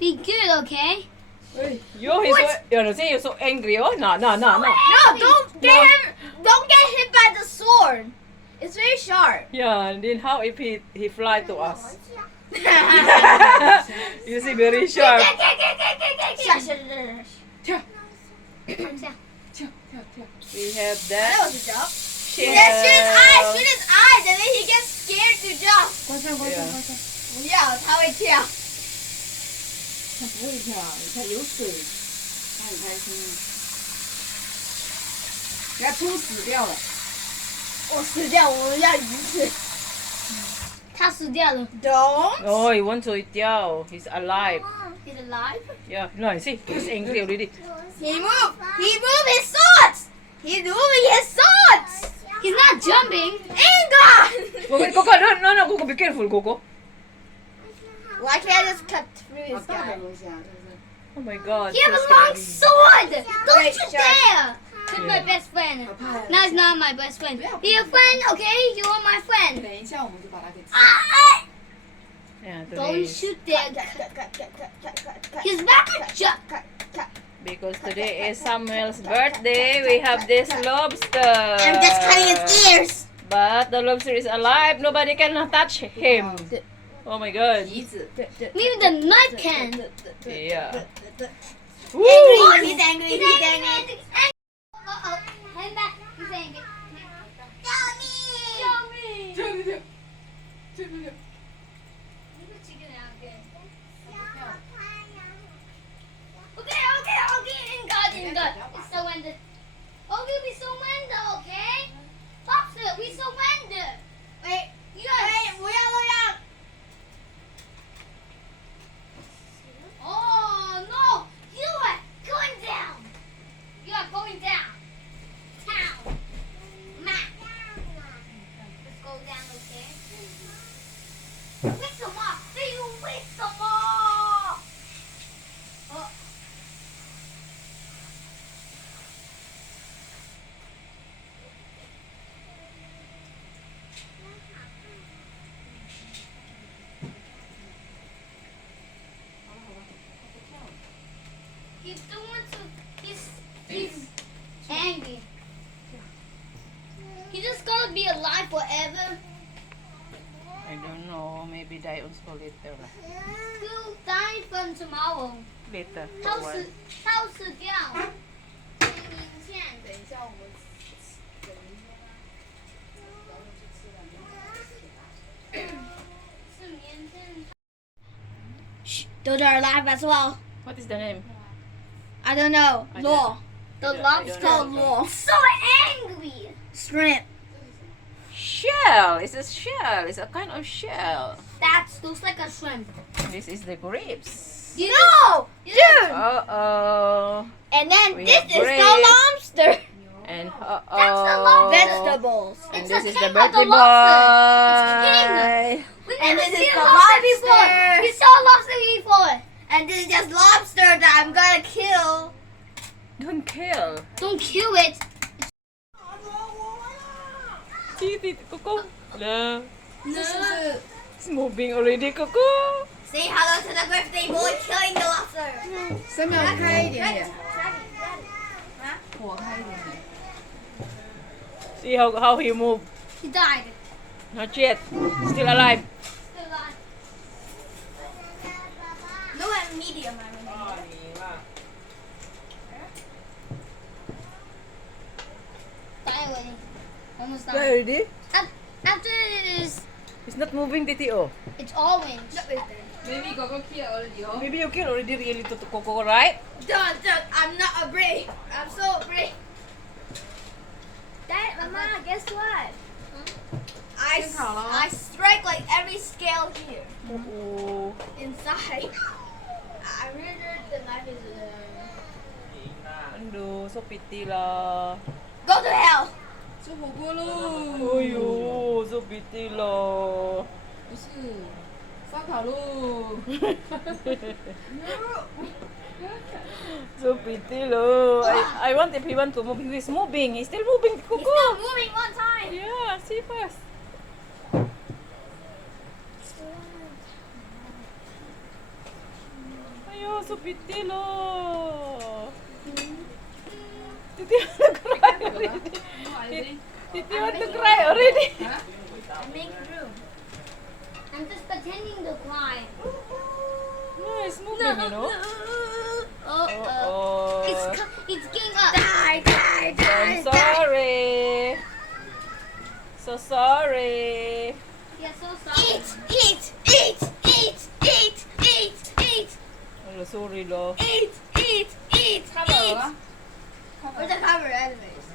Be good, okay? Yo, you're so angry. Oh, no. No, don't get him. Don't get hit by the sword. It's very sharp. Yeah, and then how if he fly to us? You see, very sharp. We have That that. was a jump. Shell. Yeah, shoot his eyes, and then he gets scared to jump. 过去过去 Yeah. 过去。不要，他会跳。他不会跳，他有水，他很开心。给他冲死掉了。我死掉，我们要鱼吃。他死掉了。 Don't. Oh, he wants to eat Yao. He's alive. He's alive. Yeah, no, you see, he's angry already. He moved. He moved his swords. He's moving his swords. He's not jumping. Inga. Coco, no, Coco, be careful, Coco. Why can't I just cut through 好 his 大的 guy? 龙虾，是不是？ Oh my God. You have so a long scary. sword. Don't Wait, you Shark. dare. You're my best friend. 好怕。 No, it's not my best friend. Be a friend, okay? You are my friend. 等一下我们就把它给吃。 Ah! Yeah, Don't today, shoot that. Cut. He's back to jump. Cut. because today is Samuel's birthday, we have this lobster. I'm just cutting his ears. But the lobster is alive. Nobody can touch him. Oh my God. 鼻子。 Maybe the knife can. Yeah. Angry. He's angry. He's He's angry. angry. Uh-oh. Hand back. He's angry. Show me. Show me. 这个这这个。 You put chicken out there. Okay. In God. It's surrender. Okay, we surrender, okay? Lobster, we surrender. Wait. Yes. 不要。 Oh, no. You are going down. You are going down. Down. Matt. Let's go down, okay? Wait some more. Wait some more. Oh. He's angry. He's just gonna be alive forever. I don't know. Maybe die also later. He'll die from tomorrow. Later. 他死掉。明天。等一下我们等明天啊，然后去吃了，明天是明天。 Those are alive as well. What is the name? I don't know. I Law. The I don't lobster. know. Law. So angry. Shrimp. Shell. It's a shell. It's a kind of shell. That looks like a shrimp. This is the grapes. No, dude. Uh-oh. And then We this have is the grapes. lobster. And That's the lobster. Vegetables. And It's this a is king the of birthday the lobster. It's king. boy. We And never this is seen the a lobster lobster. before. We saw a lobster before. And this is just lobster that I'm gonna kill. Don't kill. Don't kill it. See it, Coco. No. 这是不是 It's moving already, Coco. Say hello to the birthday boy killing the lobster. 三秒开一点点，火开一点点。 See how he move. He died. Not yet. Still alive. Still alive. No, I'm medium. Die already. Almost Yeah, died. already? After this, It's not moving, TTO. it's orange. Maybe Coco kill already. Oh. Maybe you kill already really to Coco, right? Don't. I'm not a brave. I'm so brave. Dad, Mama, guess what? I strike like every scale here Oo. inside. I'm really sure the knife is Ando, so pity lah. Go to hell. 吃火锅喽！ Ayo, so pity lah. 不是，烧烤喽！ So pretty, lo. I want if he want to move. He's moving. He's still moving. He's Coco. still moving one time. Yeah, see first. Ayo, so pretty, lo. Titi want to cry already. Titi want to cry already. I make room. I'm just pretending to cry. No, it's moving, you know. Oh. It's getting up. I'm sorry. So sorry. Yeah, so sorry. Eat. Oh, sorry, lo. Eat. Cover. Where's the cover anyways?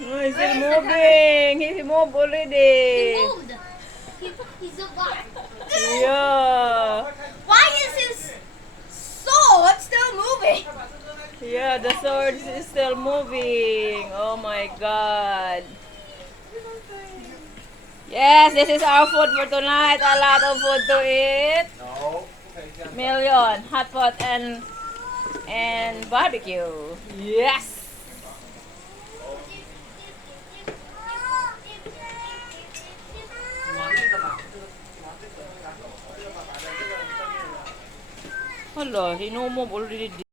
No, he's still moving. He moved He already. moved. He's survived. Yeah. Why is his sword still moving? Yeah, the sword is still moving. Oh my god. Yes, this is our food for tonight. A lot of food to eat. No. Million hot pot and barbecue. Yes. Hello, he no more already.